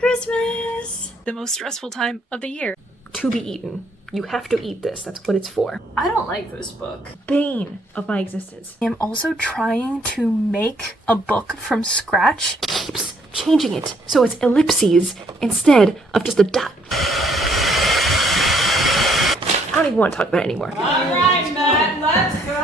Christmas! The most stressful time of the year. To be eaten. You have to eat this. That's what it's for. I don't like this book. Bane of my existence. I am also trying to make a book from scratch. Keeps changing it so it's ellipses instead of just a dot. I don't even want to talk about it anymore. All right, Matt, let's go!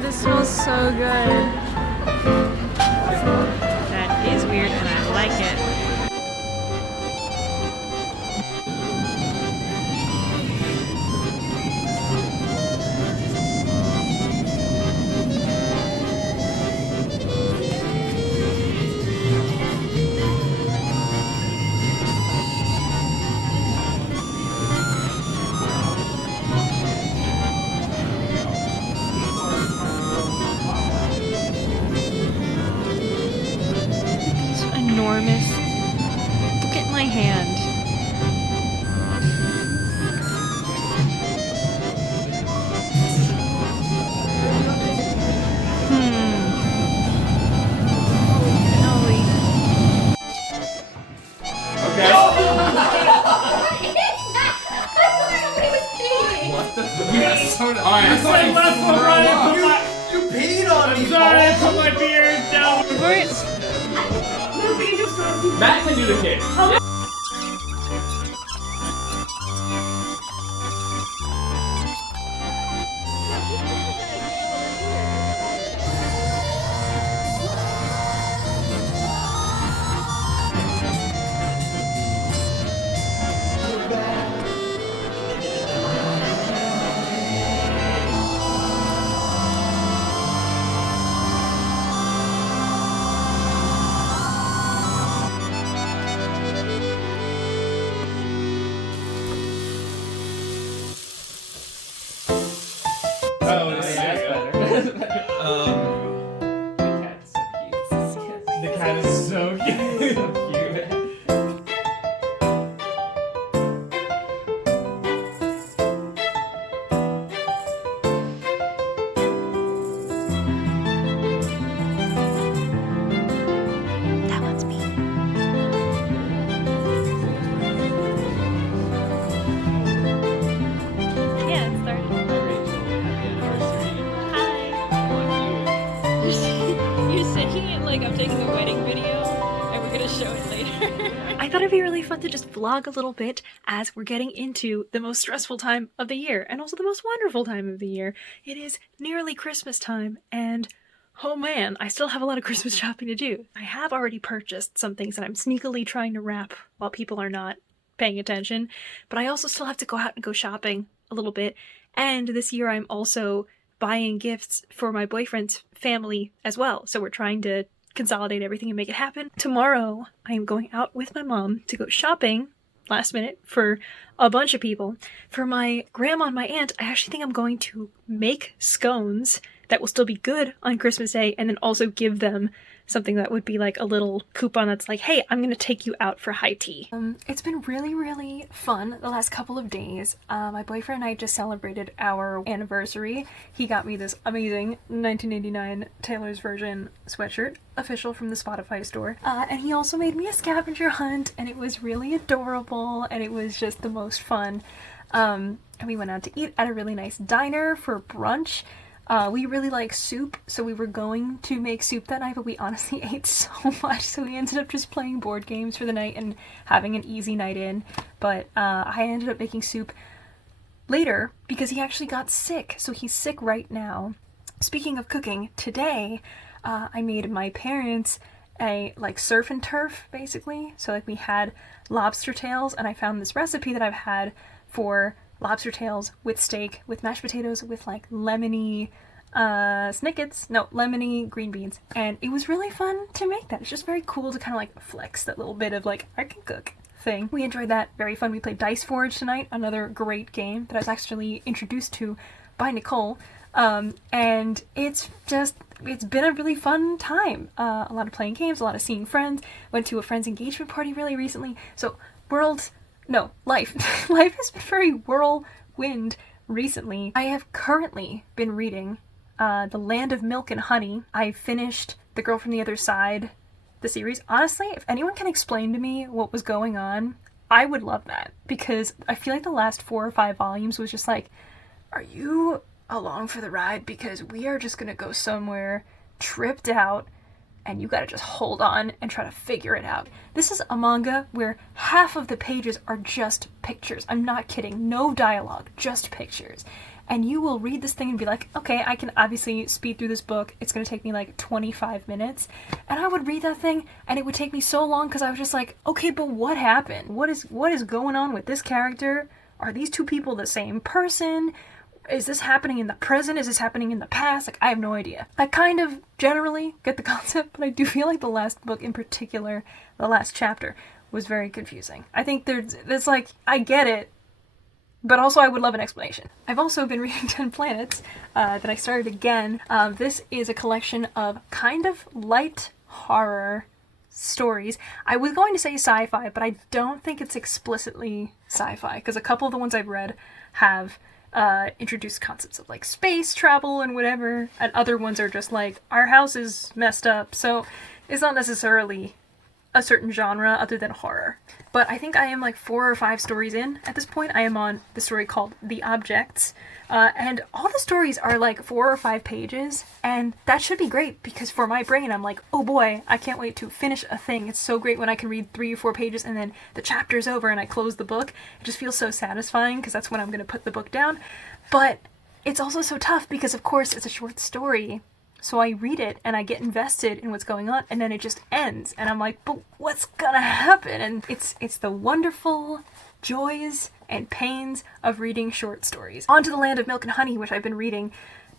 This smells so good. That is weird and I like it. Enormous. Look at my hand. Okay. What the fuck? Yes. Alright, You peed on me. sorry, I put my beard down. Matt can do the kick. Oh, yeah, that's better. The cat is so cute. So cute. That one's me. Yeah, it started. Hi. You're saying it like I'm taking a wedding video and we're gonna show it later. I thought it'd be really fun to just vlog a little bit as we're getting into the most stressful time of the year and also the most wonderful time of the year. It is nearly Christmas time and oh man, I still have a lot of Christmas shopping to do. I have already purchased some things that I'm sneakily trying to wrap while people are not paying attention, but I also still have to go out and go shopping a little bit. And this year I'm also buying gifts for my boyfriend's family as well. So we're trying to consolidate everything and make it happen. Tomorrow I am going out with my mom to go shopping last minute for a bunch of people. For my grandma and my aunt, I actually think I'm going to make scones that will still be good on Christmas Day and then also give them something that would be like a little coupon that's like, hey, I'm gonna take you out for high tea. It's been really fun the last couple of days. My boyfriend and I just celebrated our anniversary. He got me this amazing 1989 Taylor's Version sweatshirt, official from the Spotify store. And he also made me a scavenger hunt and it was really adorable and it was just the most fun. And we went out to eat at a really nice diner for brunch. We really like soup, so we were going to make soup that night, but we honestly ate so much, so we ended up just playing board games for the night and having an easy night in. But I ended up making soup later because he actually got sick, so he's sick right now. Speaking of cooking, today I made my parents a like surf and turf, basically. So like we had lobster tails, and I found this recipe that I've had for lobster tails with steak, with mashed potatoes, with like lemony lemony green beans, and it was really fun to make that. It's just very cool to kind of like flex that little bit of like I can cook thing. We enjoyed that. Very fun. We played Dice Forge tonight, another great game that I was actually introduced to by Nicole, and it's been a really fun time. A lot of playing games, a lot of seeing friends. Went to a friend's engagement party really recently, so life has been very whirlwind recently. I have currently been reading The Land of Milk and Honey. I finished The Girl from the Other Side, the series. Honestly, if anyone can explain to me what was going on, I would love that, because I feel like the last 4 or 5 volumes was just like, are you along for the ride? Because we are just gonna go somewhere tripped out and you gotta just hold on and try to figure it out. This is a manga where half of the pages are just pictures. I'm not kidding. No dialogue, just pictures. And you will read this thing and be like, okay, I can obviously speed through this book. It's gonna take me like 25 minutes. And I would read that thing and it would take me so long because I was just like, okay, but what happened? What is going on with this character? Are these two people the same person? Is this happening in the present? Is this happening in the past? Like, I have no idea. I kind of generally get the concept, but I do feel like the last book in particular, the last chapter, was very confusing. I think there's like, I get it, but also I would love an explanation. I've also been reading 10 Planets that I started again. This is a collection of kind of light horror stories. I was going to say sci-fi, but I don't think it's explicitly sci-fi, because a couple of the ones I've read have introduced concepts of like space travel and whatever, and other ones are just like, our house is messed up, so it's not necessarily a certain genre other than horror. But I think I am like 4 or 5 stories in at this point. I am on the story called The Objects, and all the stories are like 4 or 5 pages, and that should be great, because for my brain I'm like, oh boy, I can't wait to finish a thing. It's so great when I can read 3 or 4 pages and then the chapter's over and I close the book. It just feels so satisfying, because that's when I'm going to put the book down. But it's also so tough because, of course, it's a short story. So I read it and I get invested in what's going on, and then it just ends. And I'm like, but what's gonna happen? And it's the wonderful joys and pains of reading short stories. On to The Land of Milk and Honey, which I've been reading.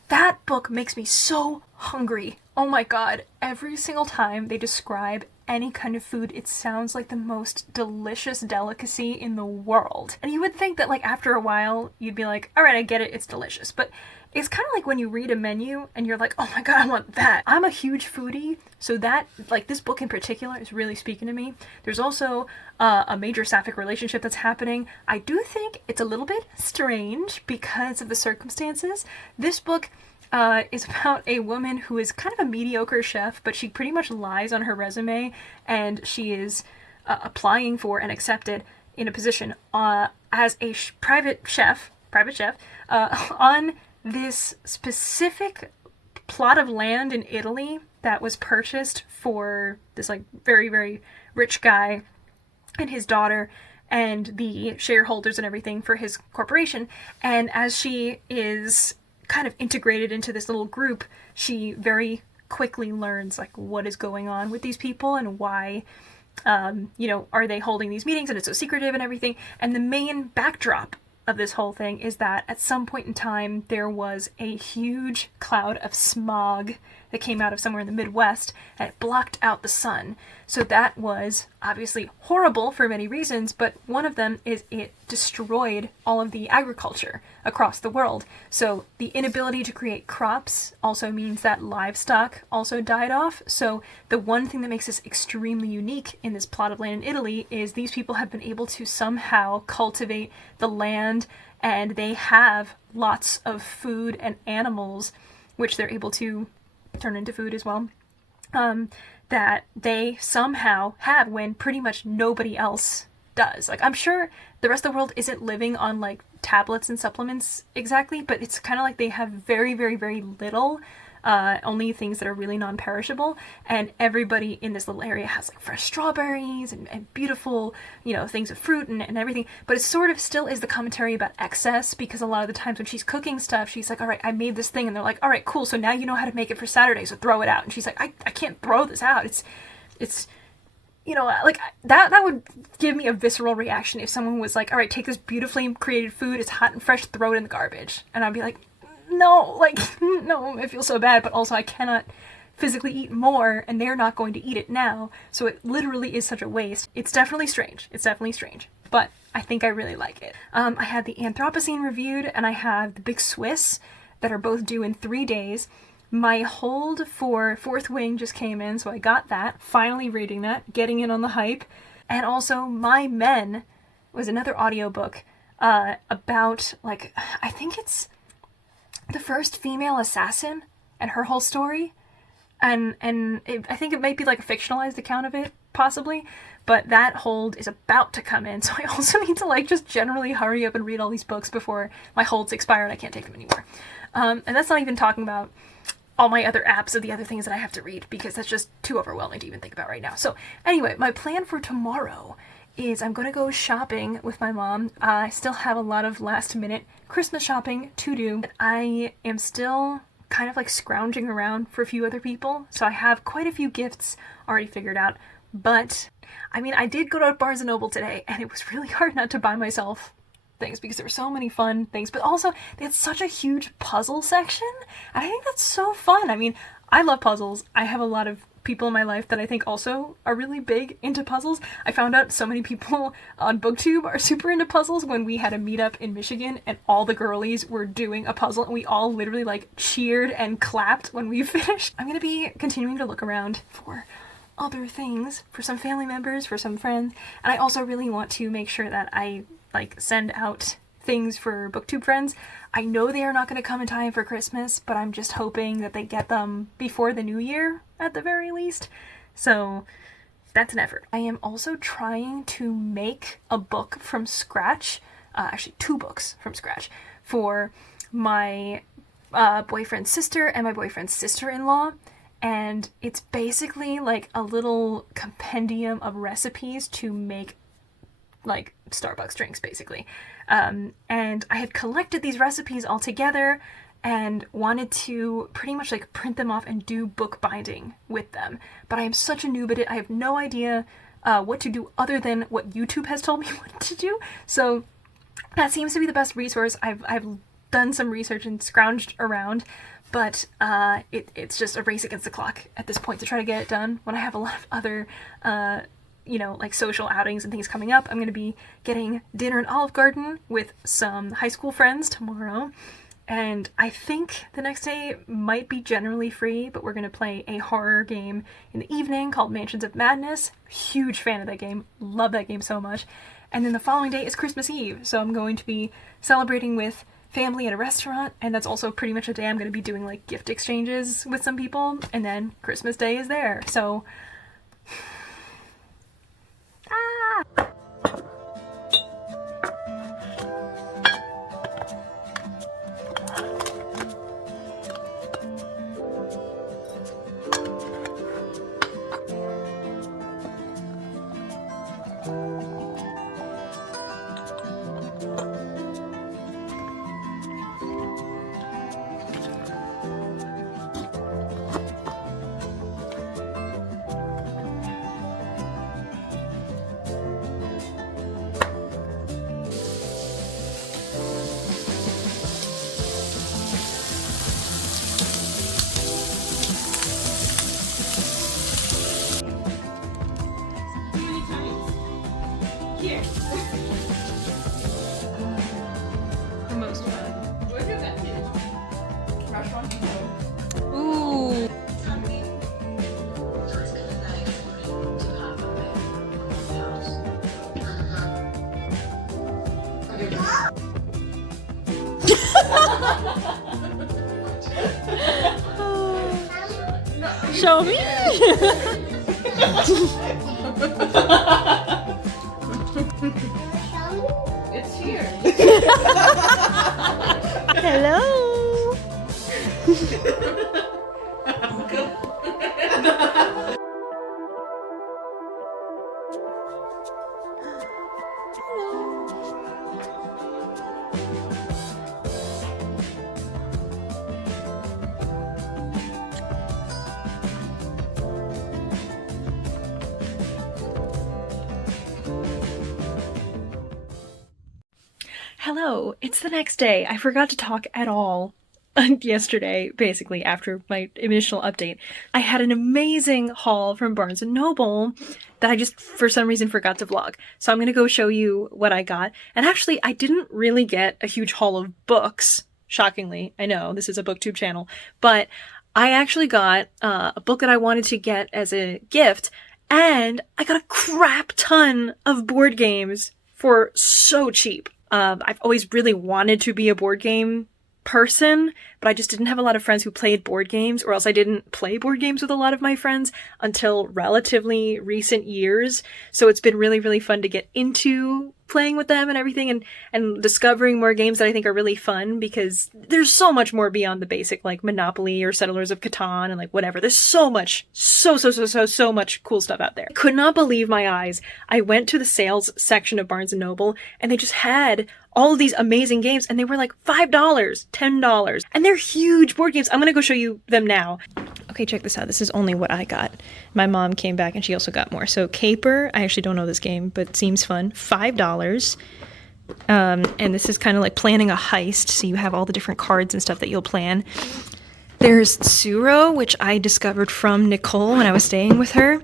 That book makes me so hungry. Oh my god. Every single time they describe any kind of food, it sounds like the most delicious delicacy in the world. And you would think that like after a while, you'd be like, all right, I get it, it's delicious. But it's kind of like when you read a menu and you're like, oh my god, I want that. I'm a huge foodie, so that, like, this book in particular is really speaking to me. There's also a major sapphic relationship that's happening. I do think it's a little bit strange because of the circumstances. This book is about a woman who is kind of a mediocre chef, but she pretty much lies on her resume, and she is applying for and accepted in a position as a private chef on this specific plot of land in Italy that was purchased for this like very, very rich guy and his daughter and the shareholders and everything for his corporation. And as she is kind of integrated into this little group, she very quickly learns like what is going on with these people and why are they holding these meetings, and it's so secretive and everything. And the main backdrop of this whole thing is that at some point in time there was a huge cloud of smog that came out of somewhere in the Midwest, and it blocked out the sun. So that was obviously horrible for many reasons, but one of them is it destroyed all of the agriculture across the world. So the inability to create crops also means that livestock also died off. So the one thing that makes this extremely unique in this plot of land in Italy is these people have been able to somehow cultivate the land, and they have lots of food and animals, which they're able to turn into food as well, that they somehow have when pretty much nobody else does. Like, I'm sure the rest of the world isn't living on like tablets and supplements exactly, but it's kind of like they have very, very, very little, only things that are really non-perishable, and everybody in this little area has like fresh strawberries and beautiful, things of fruit and everything. But it sort of still is the commentary about excess, because a lot of the times when she's cooking stuff, she's like, all right, I made this thing, and they're like, all right, cool, so now you know how to make it for Saturday, so throw it out. And she's like, I can't throw this out. It's like that would give me a visceral reaction if someone was like, all right, take this beautifully created food, it's hot and fresh, throw it in the garbage. And I'd be like, no, no, I feel so bad, but also I cannot physically eat more, and they're not going to eat it now, so it literally is such a waste. It's definitely strange, but I think I really like it. I had the Anthropocene reviewed, and I have the Big Swiss that are both due in 3 days. My hold for Fourth Wing just came in, so I got that, finally reading that, getting in on the hype. And also My Men was another audiobook about, like, I think it's the first female assassin and her whole story, and I think it might be like a fictionalized account of it, possibly, but that hold is about to come in, so I also need to like just generally hurry up and read all these books before my holds expire and I can't take them anymore. And that's not even talking about all my other apps of the other things that I have to read, because that's just too overwhelming to even think about right now. So anyway, my plan for tomorrow is I'm going to go shopping with my mom. I still have a lot of last minute Christmas shopping to do. I am still kind of like scrounging around for a few other people, so I have quite a few gifts already figured out. But I mean, I did go to Barnes & Noble today, and it was really hard not to buy myself things because there were so many fun things, but also they had such a huge puzzle section, and I think that's so fun. I mean, I love puzzles. I have a lot of people in my life that I think also are really big into puzzles. I found out so many people on BookTube are super into puzzles when we had a meetup in Michigan and all the girlies were doing a puzzle, and we all literally like cheered and clapped when we finished. I'm gonna be continuing to look around for other things for some family members, for some friends, and I also really want to make sure that I like send out things for BookTube friends. I know they are not going to come in time for Christmas, but I'm just hoping that they get them before the new year at the very least. So that's an effort. I am also trying to make a book from scratch, actually 2 books from scratch, for my boyfriend's sister and my boyfriend's sister-in-law. And it's basically like a little compendium of recipes to make like Starbucks drinks, basically. And I had collected these recipes all together and wanted to pretty much like print them off and do bookbinding with them. But I am such a noob at it. I have no idea what to do other than what YouTube has told me what to do. So that seems to be the best resource. I've done some research and scrounged around, but it's just a race against the clock at this point to try to get it done when I have a lot of other you know, like social outings and things coming up. I'm going to be getting dinner in Olive Garden with some high school friends tomorrow. And I think the next day might be generally free, but we're going to play a horror game in the evening called Mansions of Madness. Huge fan of that game. Love that game so much. And then the following day is Christmas Eve. So I'm going to be celebrating with family at a restaurant. And that's also pretty much the day I'm going to be doing like gift exchanges with some people. And then Christmas Day is there. So... Here. The most fun. Look at that kid. Restaurant. Ooh. Show me. It's here. Hello. Hello, it's the next day. I forgot to talk at all yesterday, basically, after my initial update. I had an amazing haul from Barnes & Noble that I just, for some reason, forgot to vlog. So I'm going to go show you what I got. And actually, I didn't really get a huge haul of books, shockingly. I know, this is a booktube channel. But I actually got a book that I wanted to get as a gift, and I got a crap ton of board games for so cheap. I've always really wanted to be a board game person, but I just didn't have a lot of friends who played board games, or else I didn't play board games with a lot of my friends until relatively recent years. So it's been really, really fun to get into playing with them and everything, and discovering more games that I think are really fun, because there's so much more beyond the basic like Monopoly or Settlers of Catan and like whatever. There's so much, so much cool stuff out there. I could not believe my eyes. I went to the sales section of Barnes & Noble and they just had all of these amazing games, and they were like $5, $10, and they're huge board games. I'm gonna go show you them now. Okay, check this out. This is only what I got. My mom came back and she also got more. So Caper, I actually don't know this game, but it seems fun. $5. And this is kind of like planning a heist. So you have all the different cards and stuff that you'll plan. There's Tsuro, which I discovered from Nicole when I was staying with her.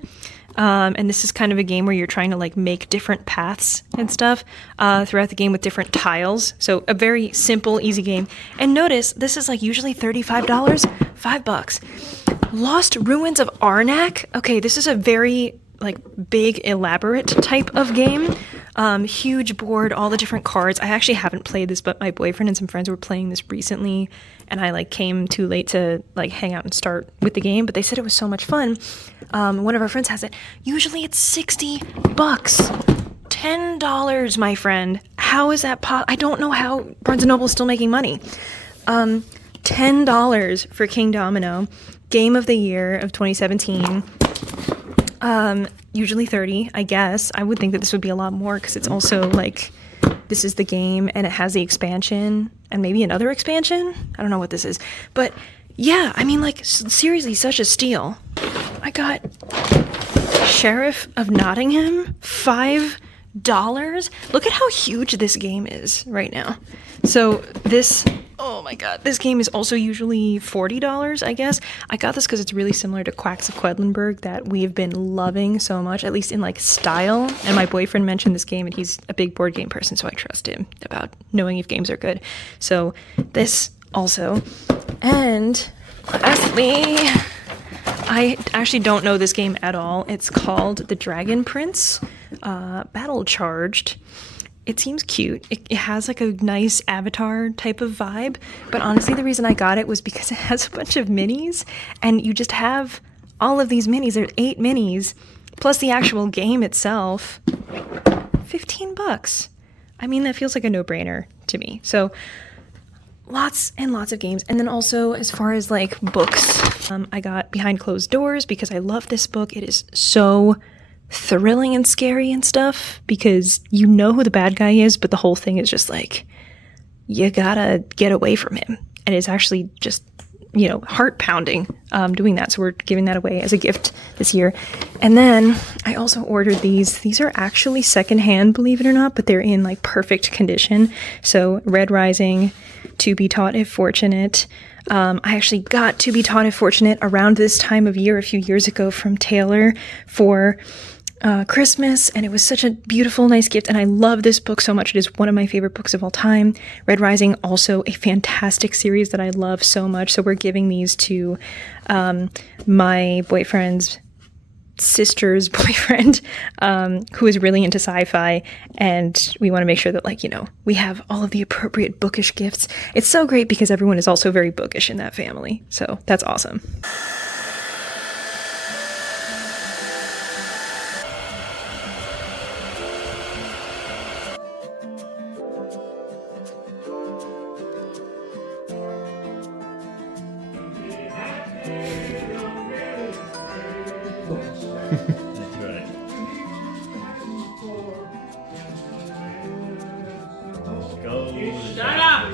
And this is kind of a game where you're trying to like make different paths and stuff throughout the game with different tiles. So a very simple, easy game. And notice, this is like usually $35, $5. Lost Ruins of Arnak. Okay, this is a very like big, elaborate type of game. Huge board, all the different cards. I actually haven't played this, but my boyfriend and some friends were playing this recently, and I like came too late to like hang out and start with the game, but they said it was so much fun. One of our friends has it. Usually it's $60. $10, my friend. How is that I don't know how Barnes & Noble is still making money. $10 for King Domino. Game of the Year of 2017. Usually 30, I guess. I would think that this would be a lot more, because it's also like, this is the game and it has the expansion and maybe another expansion. I don't know what this is, but yeah, I mean, like, seriously, such a steal. I got Sheriff of Nottingham, $5. Look at how huge this game is right now. So this, Oh my god. This game is also usually $40, I guess. I got this because it's really similar to Quacks of Quedlinburg that we've been loving so much, at least in like style. And my boyfriend mentioned this game and he's a big board game person, so I trust him about knowing if games are good. So this also. And lastly, I actually don't know this game at all. It's called The Dragon Prince, Battle Charged. It seems cute. It has like a nice Avatar type of vibe, but honestly the reason I got it was because it has a bunch of minis and you just have all of these minis. There's 8 minis plus the actual game itself. $15. I mean, that feels like a no-brainer to me. So lots and lots of games. And then also as far as like books, I got Behind Closed Doors because I love this book. It is so thrilling and scary and stuff because you know who the bad guy is, but the whole thing is just like, you gotta get away from him. And it's actually just, you know, heart pounding doing that. So we're giving that away as a gift this year. And then I also ordered these. These are actually secondhand, believe it or not, but they're in like perfect condition. So Red Rising, To Be Taught If Fortunate. I actually got To Be Taught If Fortunate around this time of year a few years ago from Taylor for Christmas, and it was such a beautiful, nice gift, and I love this book so much. It is one of my favorite books of all time. Red Rising, also a fantastic series that I love so much, so we're giving these to my boyfriend's sister's boyfriend, who is really into sci-fi, and we want to make sure that, like, you know, we have all of the appropriate bookish gifts. It's so great because everyone is also very bookish in that family, so that's awesome. That's right. Go. Shut up!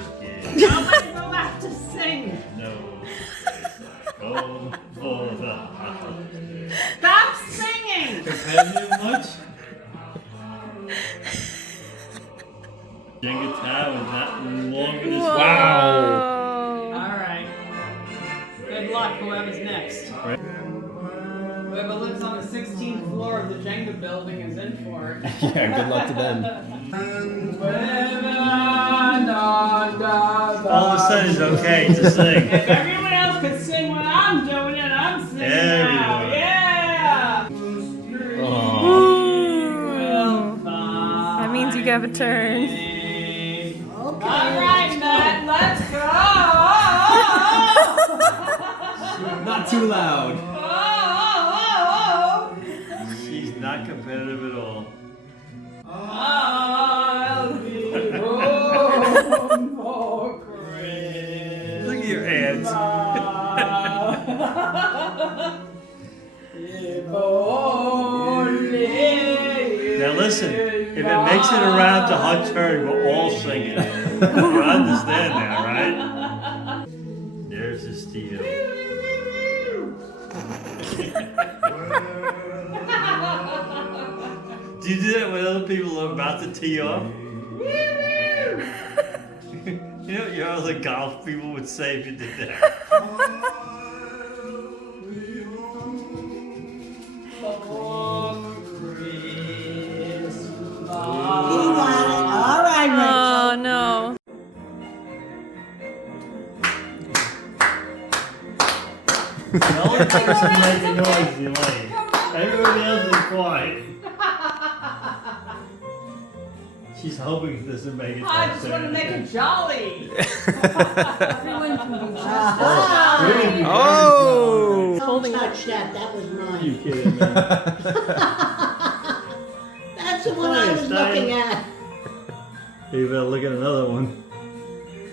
Nobody go back to sing! No. Go for the house. Stop singing! Competitive much? Jenga Tower is not longer than wow. Alright. Good luck, whoever's next. Right. Whoever lives on the 16th floor of the Jenga building is in for it. Yeah, good luck to them. All of a sudden it's okay to sing. If everyone else could sing what I'm doing it, I'm singing now. Everyone. Yeah! Ooh. That That means you have a turn. Alright, Matt, let's go! Not too loud. She's not competitive at all. I'll be home for Christmas. Look at your hands. If only Now listen, if it makes it around to her turn, we're all singing. You understand now, right? There's the steal. Do you do that when other people are about to tee off? You know what your other golf people would say if you did that? Oh no. The only person making noise is Elaine. Everybody else is quiet. She's hoping it doesn't make it. I just want to make it jolly. Oh! Don't touch that, that was You mine. kidding me? That's the one I was looking at. You better look at another one.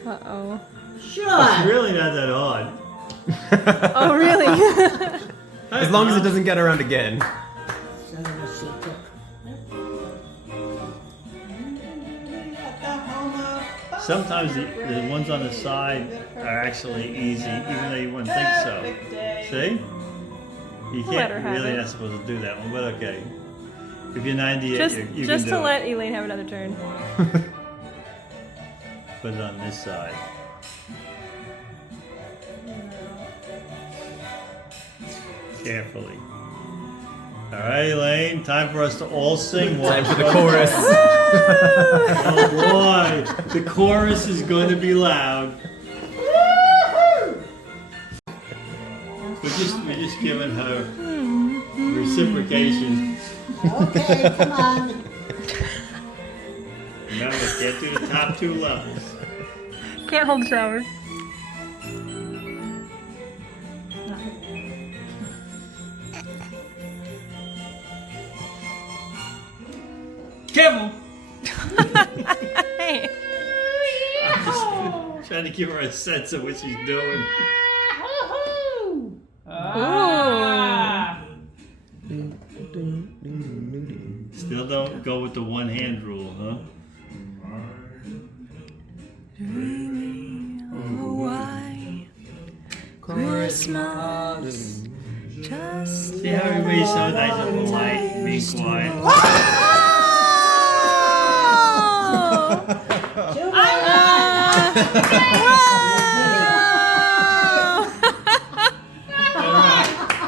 Uh-oh. It's Sure. really not that hard. Oh, really? As long as it doesn't get around again. Sometimes the ones on the side are actually easy, even though you wouldn't think so. See? You let her can't have really it. not supposed to do that one, but okay. If you're 98, just you just can to do let it. Elaine have another turn. Put it on this side. carefully. All right, Elaine, time for us to all sing. Time for the chorus. Oh boy, the chorus is going to be loud. We're just giving her reciprocation. Okay, come on. Remember, get to the top 2 levels. Can't hold a shower. Careful. Hey. I'm just trying to give her a sense of what she's doing. Ah. Still don't go with the one hand rule, huh? Why Christmas just See how everybody's so nice and polite, being quiet.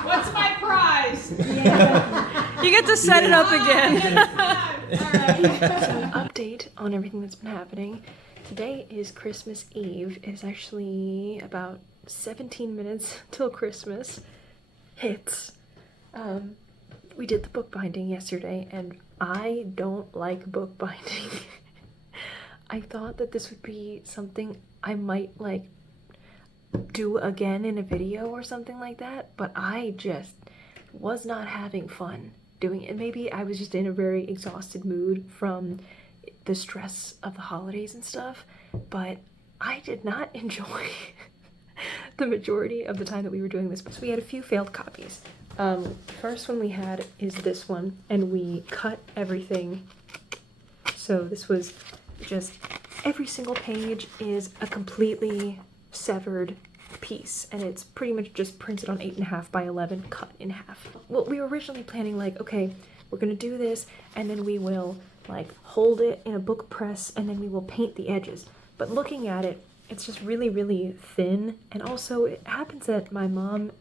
What's my prize? You get to set it up again. Alright. So an update on everything that's been happening. Today is Christmas Eve. It is actually about 17 minutes till Christmas hits. We did the bookbinding yesterday, and I don't like bookbinding. I thought that this would be something I might like do again in a video or something like that, but I just was not having fun doing it. Maybe I was just in a very exhausted mood from the stress of the holidays and stuff, but I did not enjoy the majority of the time that we were doing this. So we had a few failed copies. First one we had is this one, and we cut everything. So this was just every single page is a completely severed piece, and it's pretty much just printed on 8.5 by 11, cut in half. Well, we were originally planning like, okay, we're gonna do this, and then we will like hold it in a book press, and then we will paint the edges. But looking at it, it's just really, really thin, and also it happens that my mom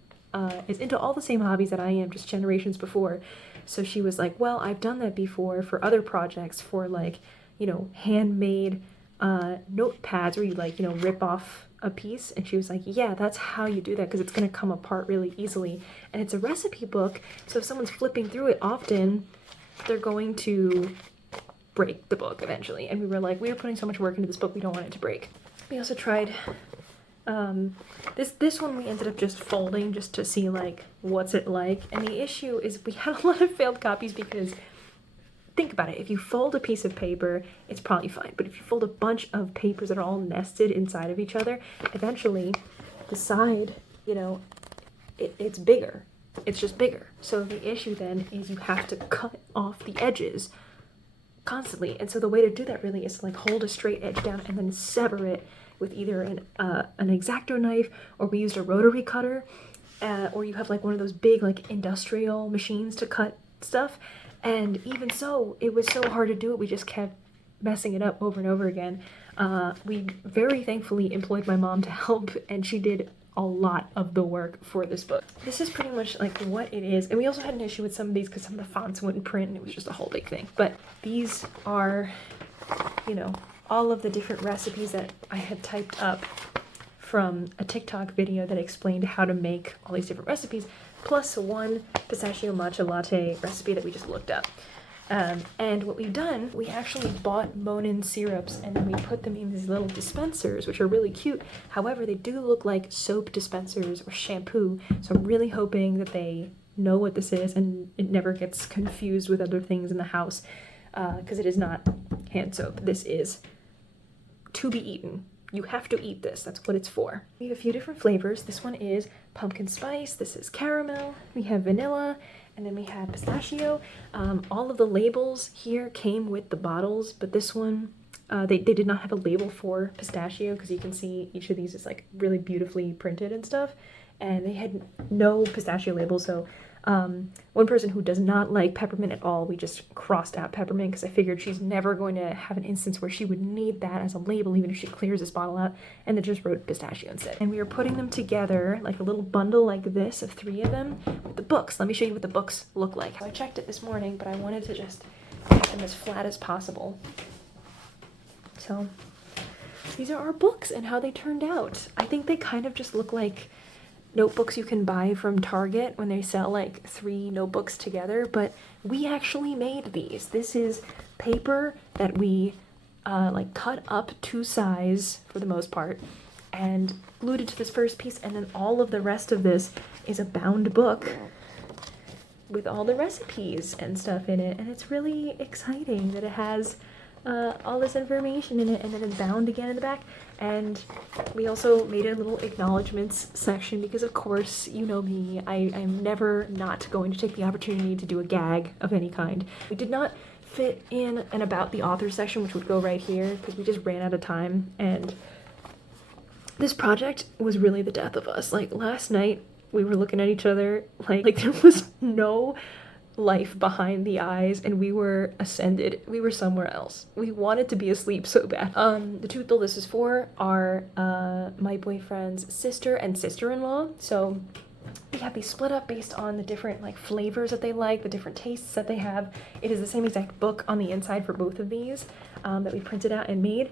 is into all the same hobbies that I am, just generations before. So she was like, well, I've done that before for other projects, for like, you know, handmade notepads where you like, you know, rip off a piece. And she was like, yeah, that's how you do that, because it's going to come apart really easily. And it's a recipe book, so if someone's flipping through it often, they're going to break the book eventually. And we were like, we were putting so much work into this book, we don't want it to break. We also tried this one we ended up just folding just to see like what's it like. And the issue is we had a lot of failed copies because think about it, if you fold a piece of paper, it's probably fine. But if you fold a bunch of papers that are all nested inside of each other, eventually the side, you know, it's bigger. It's just bigger. So the issue then is you have to cut off the edges constantly. And so the way to do that really is to like hold a straight edge down and then sever it with either an X-Acto knife, or we used a rotary cutter, or you have like one of those big like industrial machines to cut stuff. And even so, it was so hard to do it, we just kept messing it up over and over again. We very thankfully employed my mom to help, and she did a lot of the work for this book. This is pretty much like what it is. And we also had an issue with some of these because some of the fonts wouldn't print, and it was just a whole big thing. But these are, you know, all of the different recipes that I had typed up from a TikTok video that explained how to make all these different recipes, plus one pistachio matcha latte recipe that we just looked up. And what we've done, we actually bought Monin syrups, and then we put them in these little dispensers, which are really cute. However, they do look like soap dispensers or shampoo, so I'm really hoping that they know what this is and it never gets confused with other things in the house, because it is not hand soap. This is to be eaten. You have to eat this. That's what it's for. We have a few different flavors. This one is pumpkin spice. This is caramel. We have vanilla. And then we have pistachio. All of the labels here came with the bottles, but this one, they did not have a label for pistachio, because you can see each of these is like really beautifully printed and stuff. And they had no pistachio label, so One person who does not like peppermint at all, we just crossed out peppermint because I figured she's never going to have an instance where she would need that as a label, even if she clears this bottle out, and then just wrote pistachio instead. And we were putting them together, like a little bundle like this of 3 of them with the books. Let me show you what the books look like. I checked it this morning, but I wanted to just make them as flat as possible. So these are our books and how they turned out. I think they kind of just look like notebooks you can buy from Target when they sell like 3 notebooks together, but we actually made these. This is paper that we like cut up to size for the most part and glued it to this first piece, and then all of the rest of this is a bound book with all the recipes and stuff in it, and it's really exciting that it has all this information in it, and then it's bound again in the back. And we also made a little acknowledgements section because, of course, you know me, I'm never not going to take the opportunity to do a gag of any kind. We did not fit in an about the author section, which would go right here, because we just ran out of time, and this project was really the death of us. Like, last night we were looking at each other like there was no life behind the eyes, and we were ascended. We were somewhere else. We wanted to be asleep so bad. The 2 people this is for are my boyfriend's sister and sister-in-law. So we have these split up based on the different like flavors that they like, the different tastes that they have. It is the same exact book on the inside for both of these that we printed out and made.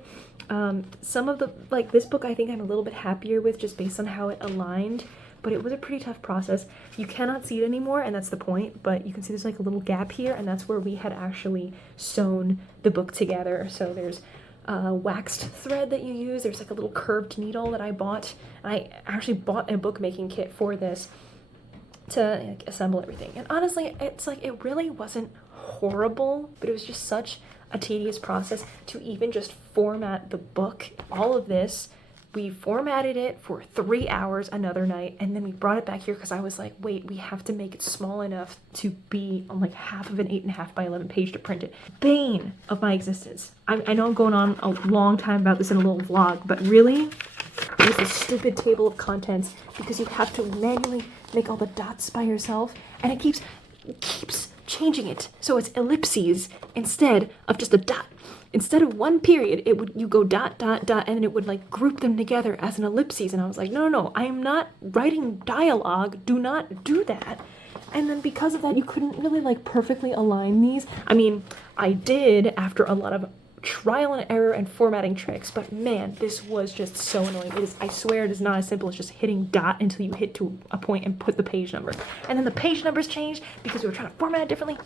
Some of the, like this book I think I'm a little bit happier with just based on how it aligned, but it was a pretty tough process. You cannot see it anymore, and that's the point, but you can see there's like a little gap here, and that's where we had actually sewn the book together. So there's waxed thread that you use. There's like a little curved needle that I bought. I actually bought a bookmaking kit for this to like, assemble everything. And honestly, it's like it really wasn't horrible, but it was just such a tedious process to even just format the book. All of this, we formatted it for 3 hours another night, and then we brought it back here because I was like, wait, we have to make it small enough to be on like half of an 8.5 by 11 page to print it. Bane of my existence. I know I'm going on a long time about this in a little vlog, but really, it was a stupid table of contents because you have to manually make all the dots by yourself, and it keeps changing it so it's ellipses instead of just a dot. Instead of one period, you go dot, dot, dot, and then it would like group them together as an ellipses. And I was like, no, I am not writing dialogue. Do not do that. And then because of that, you couldn't really like perfectly align these. I mean, I did after a lot of trial and error and formatting tricks, but man, this was just so annoying. It is, I swear it is not as simple as just hitting dot until you hit to a point and put the page number. And then the page numbers changed because we were trying to format it differently.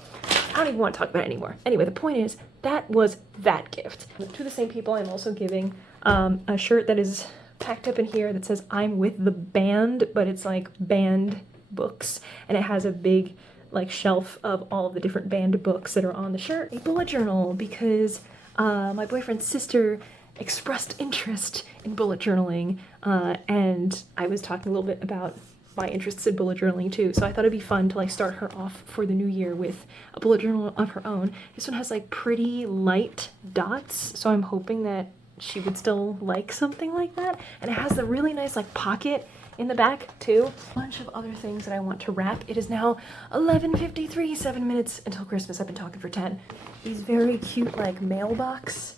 I don't even want to talk about it anymore. Anyway, the point is, that was that gift. To the same people, I'm also giving a shirt that is packed up in here that says I'm with the band, but it's like band books, and it has a big like shelf of all of the different band books that are on the shirt. A bullet journal, because my boyfriend's sister expressed interest in bullet journaling, and I was talking a little bit about my interests in bullet journaling too, so I thought it'd be fun to like start her off for the new year with a bullet journal of her own. This one has like pretty light dots, so I'm hoping that she would still like something like that, and it has the really nice like pocket in the back too. A bunch of other things that I want to wrap. It is now 11:53, 7 minutes until Christmas. I've been talking for 10. These very cute like mailbox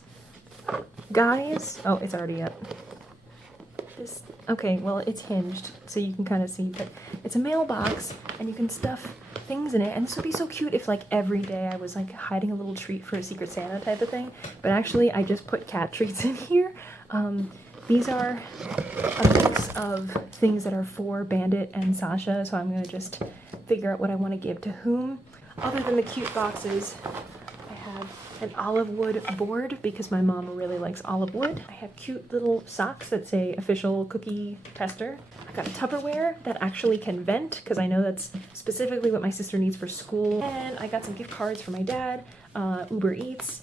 guys. Oh, it's already up. This, okay, well it's hinged so you can kind of see, but it's a mailbox and you can stuff things in it, and this would be so cute if like every day I was like hiding a little treat for a Secret Santa type of thing. But actually I just put cat treats in here. These are a mix of things that are for Bandit and Sasha, so I'm going to just figure out what I want to give to whom. Other than the cute boxes, I have an olive wood board because my mom really likes olive wood. I have cute little socks that say official cookie tester. I got a Tupperware that actually can vent because I know that's specifically what my sister needs for school. And I got some gift cards for my dad, Uber Eats,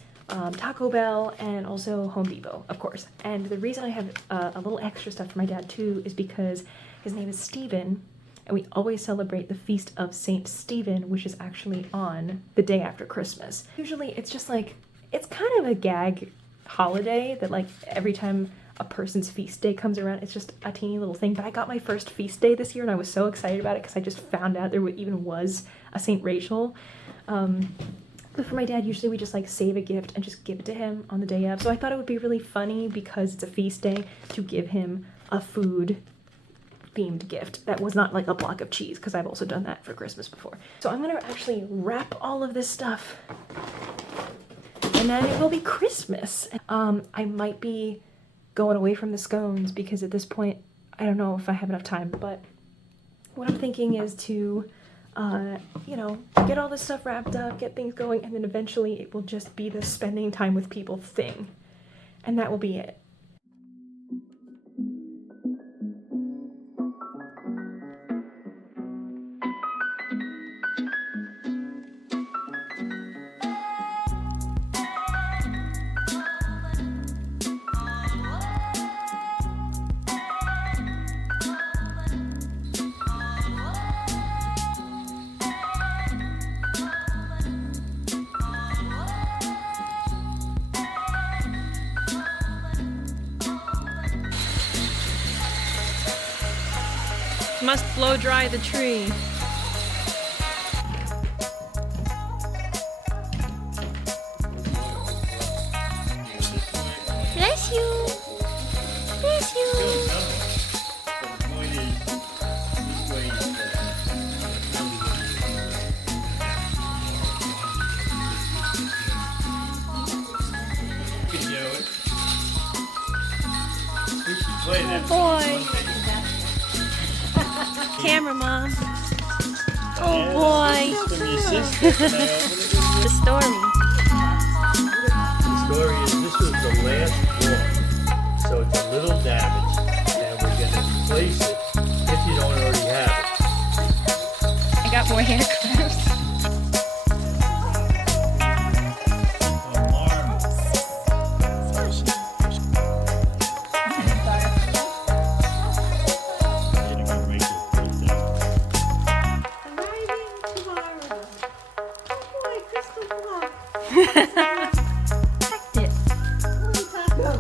Taco Bell, and also Home Depot, of course. And the reason I have a little extra stuff for my dad too is because his name is Stephen, and we always celebrate the feast of Saint Stephen, which is actually on the day after Christmas. Usually it's just like, it's kind of a gag holiday that like every time a person's feast day comes around. It's just a teeny little thing, but I got my first feast day this year and I was so excited about it because I just found out there even was a St. Rachel. But for my dad, usually we just like save a gift and just give it to him on the day of. So I thought it would be really funny because it's a feast day to give him a food themed gift that was not like a block of cheese, because I've also done that for Christmas before. So I'm gonna actually wrap all of this stuff and then it will be Christmas. I might be going away from the scones because at this point I don't know if I have enough time, but what I'm thinking is to you know, get all this stuff wrapped up, get things going, and then eventually it will just be the spending time with people thing, and that will be it. Must blow dry the tree. Bless you. Bless you. Boy. Camera mom. Oh boy. The story. The story is this was the last one, so it's a little damaged, and we're going to replace it if you don't already have it. I got more hair clips.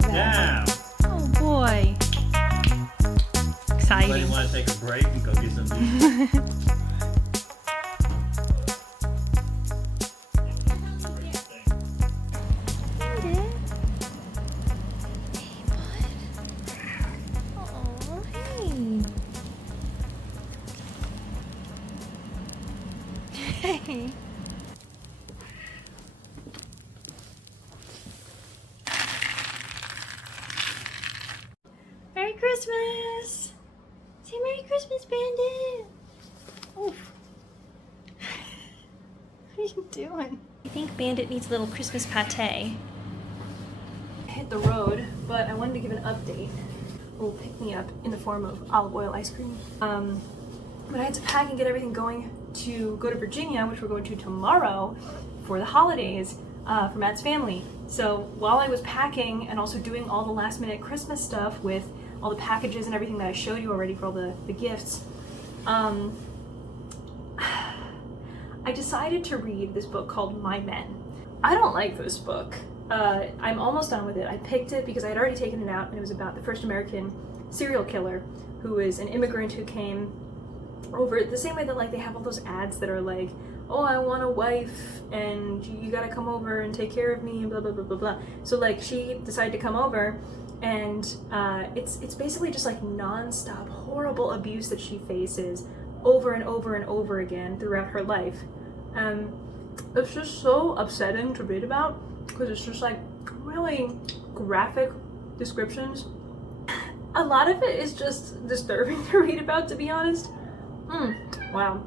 Yeah. Oh boy. Exciting. Anybody want to take a break and go get something? Hey. Merry Christmas! Say Merry Christmas, Bandit! Oof. What are you doing? I think Bandit needs a little Christmas pate. I hit the road, but I wanted to give an update. Will pick me up in the form of olive oil ice cream. But I had to pack and get everything going to go to Virginia, which we're going to tomorrow for the holidays for Matt's family. So while I was packing and also doing all the last minute Christmas stuff with all the packages and everything that I showed you already for all the gifts, I decided to read this book called My Men. I don't like this book. I'm almost done with it. I picked it because I had already taken it out, and it was about the first American serial killer who is an immigrant who came over the same way that like they have all those ads that are like, oh, I want a wife and you gotta come over and take care of me and blah blah blah blah blah. So like she decided to come over, and it's basically just like non-stop horrible abuse that she faces over and over and over again throughout her life. It's just so upsetting to read about because it's just like really graphic descriptions. A lot of it is just disturbing to read about, to be honest. Wow,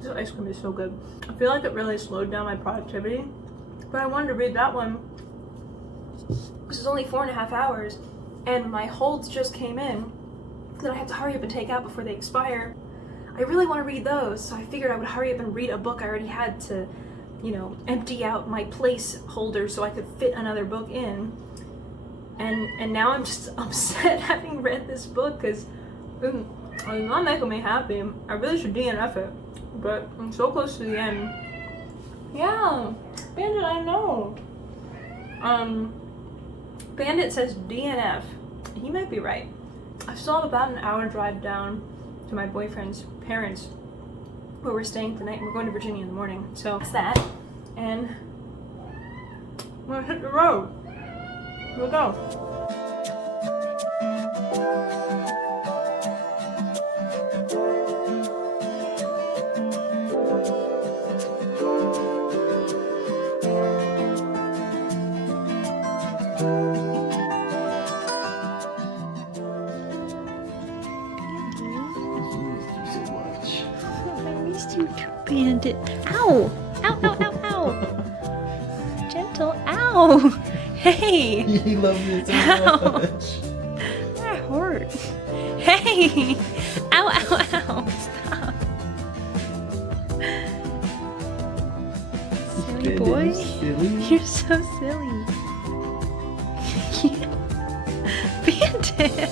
this ice cream is so good. I feel like it really slowed down my productivity, but I wanted to read that one because it's only 4.5 hours and my holds just came in that I have to hurry up and take out before they expire. I really want to read those, so I figured I would hurry up and read a book I already had to, you know, empty out my placeholder so I could fit another book in. And now I'm just upset having read this book because it's not making me happy. I really should DNF it, but I'm so close to the end. Yeah, Bandit, I know. Bandit says DNF. he might be right. I still have about an hour drive down to my boyfriend's parents where we're staying the night. We're going to Virginia in the morning. So that's that. And I'm gonna hit the road. We'll go. You too, Bandit. Ow! Ow, ow, ow, ow! Gentle, ow! Hey! He loves it so Ow. much. That hurt. Hey! Ow, ow, ow! Stop. Silly boy. Silly. You're so silly. Bandit!